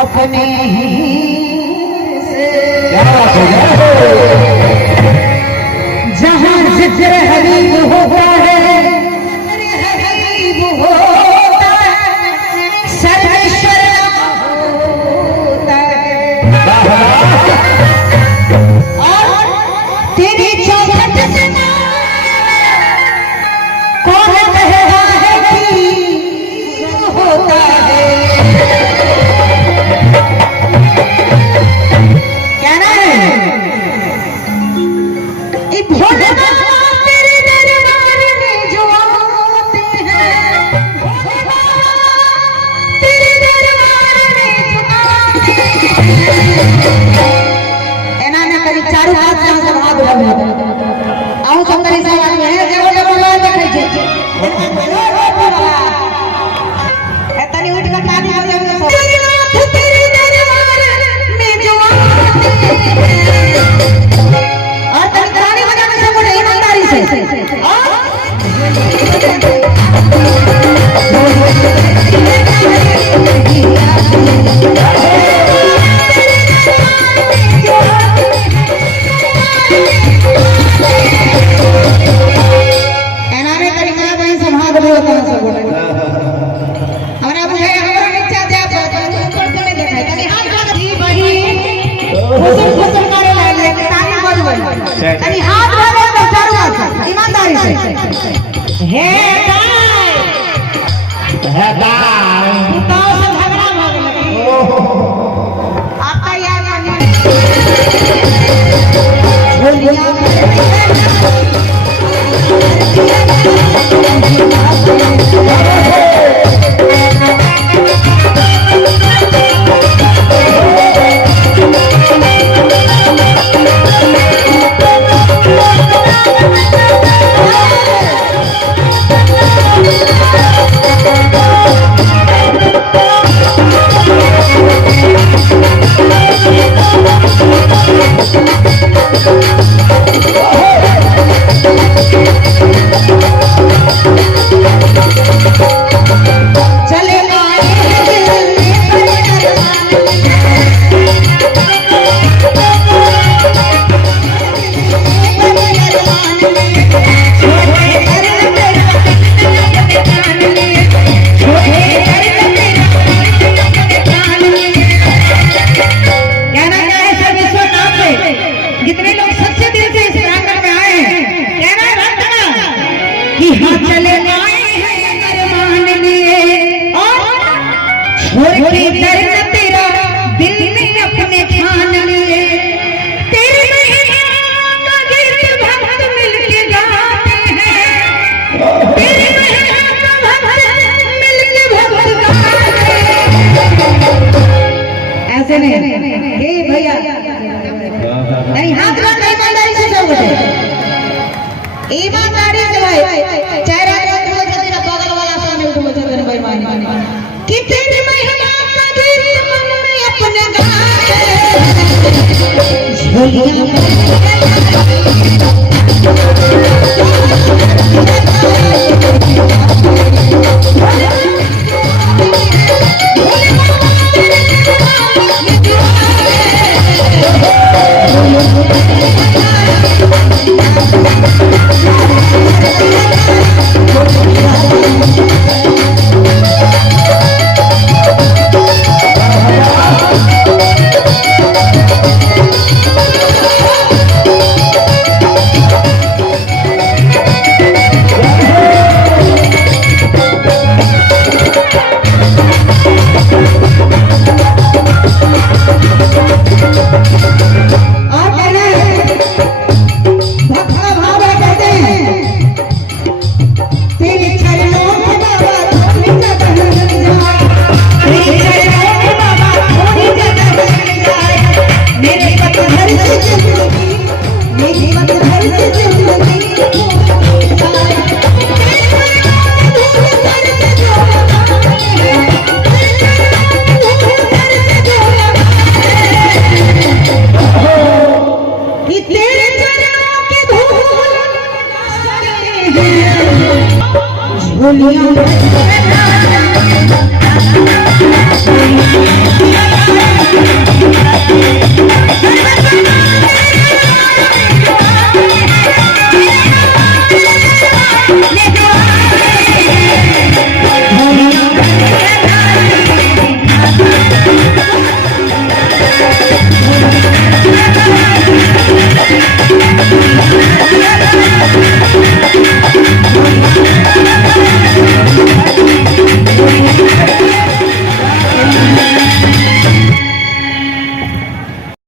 अपने ही जहाँ जिक्र हबीब होता है हबीब होता है सर्वेश्वर होता है और तेरी चौखट से कौन कहता है कि होता है चारू हाथ जहां से भाग रहा है आऊ सुंदरी से आदमी है देखो देखो ला देखै छै एतनी उठ के कादी हो जाए तेरे दरबार में जो और तरानी बजाने से बोले ईमानदारी से हाथ भरे तो चारू हाथ ईमानदारी से हे पिताओं से झगड़ा हो गया आपका यार भैया नहीं हाथ रख ईमानदारी से सब कुछ ईमानदारी से भाई चेहरा उठो जल्दी ना बगल वाला सामने उठो जल्दी बेईमानी कितने महिमा का दिल मन में अपने गाए झोलियां